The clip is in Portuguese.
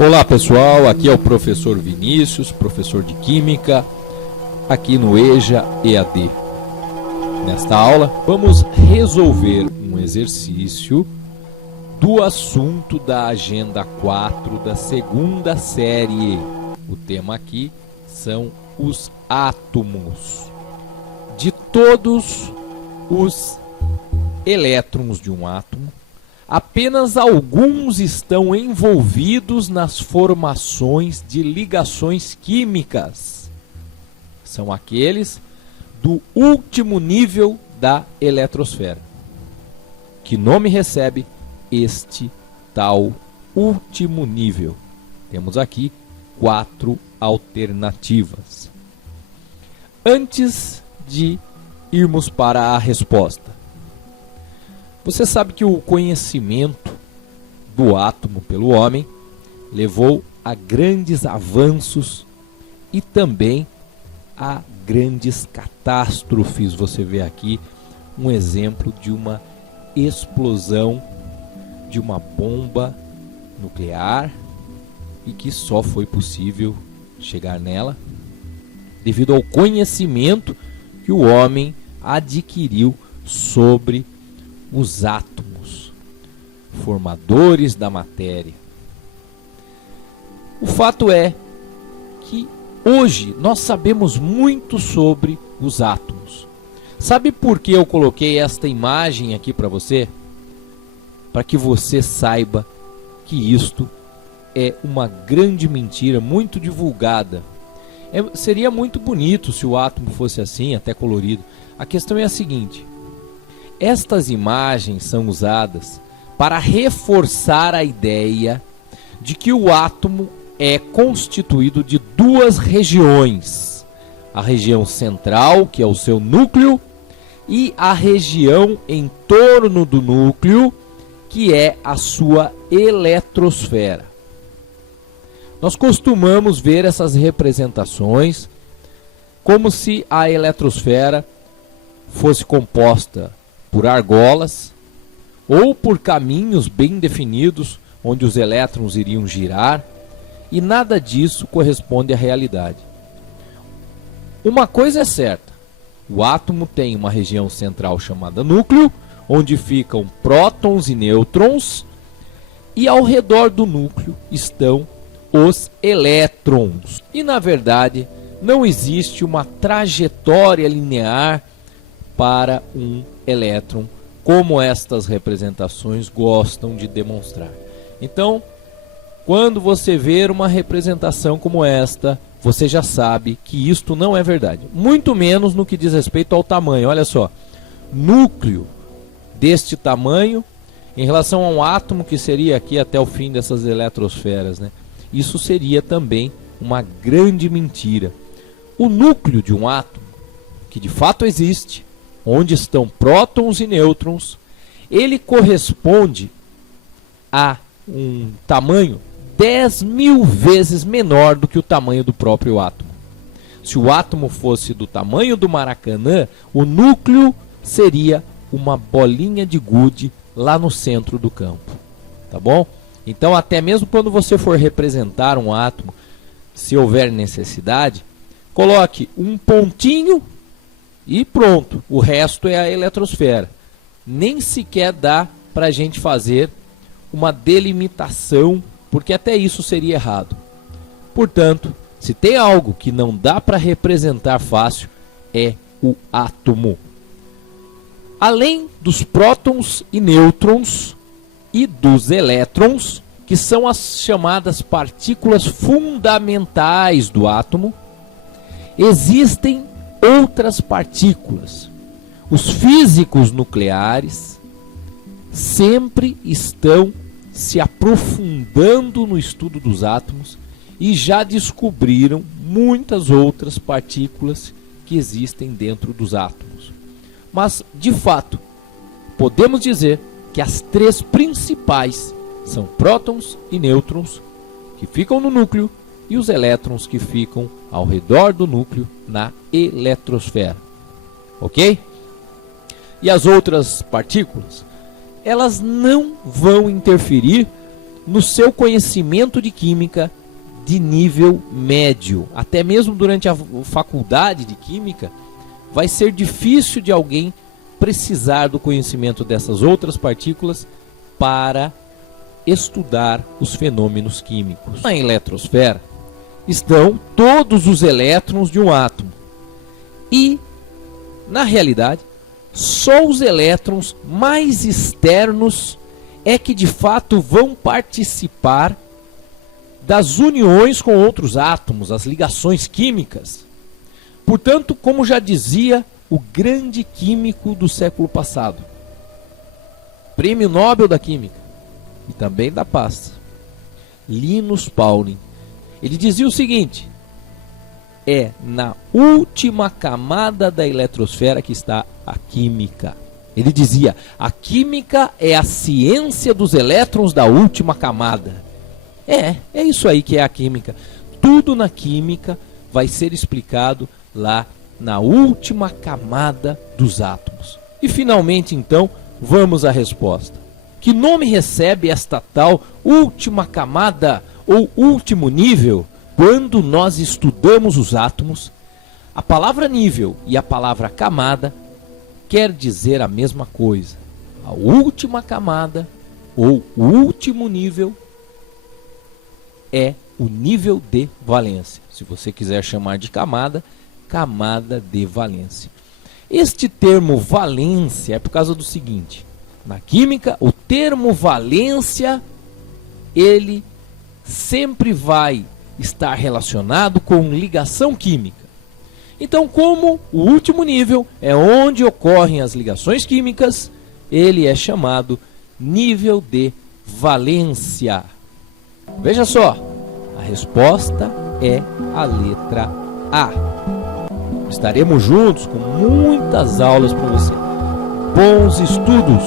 Olá pessoal, aqui é o professor Vinícius, professor de Química, aqui no EJA EAD. Nesta aula vamos resolver um exercício do assunto da agenda 4 da segunda série. O tema aqui são os átomos. De todos os elétrons de um átomo, apenas alguns estão envolvidos nas formações de ligações químicas. São aqueles do último nível da eletrosfera. Que nome recebe este tal último nível? Temos aqui 4 alternativas. Antes de irmos para a resposta, você sabe que o conhecimento do átomo pelo homem levou a grandes avanços e também a grandes catástrofes. Você vê aqui um exemplo de uma explosão de uma bomba nuclear e que só foi possível chegar nela devido ao conhecimento que o homem adquiriu sobre os átomos, formadores da matéria. O fato é que hoje nós sabemos muito sobre os átomos. Sabe por que eu coloquei esta imagem aqui para você? Para que você saiba que isto é uma grande mentira, muito divulgada. Seria muito bonito se o átomo fosse assim, até colorido. A questão é a seguinte: estas imagens são usadas para reforçar a ideia de que o átomo é constituído de duas regiões. A região central, que é o seu núcleo, e a região em torno do núcleo, que é a sua eletrosfera. Nós costumamos ver essas representações como se a eletrosfera fosse composta por argolas ou por caminhos bem definidos onde os elétrons iriam girar, e nada disso corresponde à realidade. Uma coisa é certa: o átomo tem uma região central chamada núcleo, onde ficam prótons e nêutrons, e ao redor do núcleo estão os elétrons. E na verdade não existe uma trajetória linear para um elétron, como estas representações gostam de demonstrar. Então, quando você ver uma representação como esta, você já sabe que isto não é verdade. Muito menos no que diz respeito ao tamanho. Olha só, núcleo deste tamanho em relação a um átomo que seria aqui até o fim dessas eletrosferas, né? Isso seria também uma grande mentira. O núcleo de um átomo, que de fato existe, onde estão prótons e nêutrons, ele corresponde a um tamanho 10.000 vezes menor do que o tamanho do próprio átomo. Se o átomo fosse do tamanho do Maracanã, o núcleo seria uma bolinha de gude lá no centro do campo. Tá bom? Então, até mesmo quando você for representar um átomo, se houver necessidade, coloque um pontinho e pronto, o resto é a eletrosfera. Nem sequer dá para a gente fazer uma delimitação, porque até isso seria errado. Portanto, se tem algo que não dá para representar fácil, é o átomo. Além dos prótons e nêutrons e dos elétrons, que são as chamadas partículas fundamentais do átomo, existem outras partículas. Os físicos nucleares sempre estão se aprofundando no estudo dos átomos e já descobriram muitas outras partículas que existem dentro dos átomos. Mas, de fato, podemos dizer que as 3 principais são prótons e nêutrons, que ficam no núcleo, e os elétrons, que ficam ao redor do núcleo na eletrosfera. Ok? E as outras partículas, elas não vão interferir no seu conhecimento de química de nível médio. Até mesmo durante a faculdade de química, vai ser difícil de alguém precisar do conhecimento dessas outras partículas para estudar os fenômenos químicos. Na eletrosfera estão todos os elétrons de um átomo. E, na realidade, só os elétrons mais externos é que de fato vão participar das uniões com outros átomos, as ligações químicas. Portanto, como já dizia o grande químico do século passado, Prêmio Nobel da Química e também da Paz, Linus Pauling, ele dizia o seguinte: é na última camada da eletrosfera que está a química. Ele dizia: a química é a ciência dos elétrons da última camada. É isso aí que é a química. Tudo na química vai ser explicado lá na última camada dos átomos. E finalmente, então, vamos à resposta. Que nome recebe esta tal última camada ou último nível? Quando nós estudamos os átomos, a palavra nível e a palavra camada quer dizer a mesma coisa. A última camada ou o último nível é o nível de valência. Se você quiser chamar de camada, camada de valência. Este termo valência é por causa do seguinte: na química, o termo valência, ele sempre vai estar relacionado com ligação química. Então, como o último nível é onde ocorrem as ligações químicas, ele é chamado nível de valência. Veja só, a resposta é a letra A. Estaremos juntos com muitas aulas para você. Bons estudos!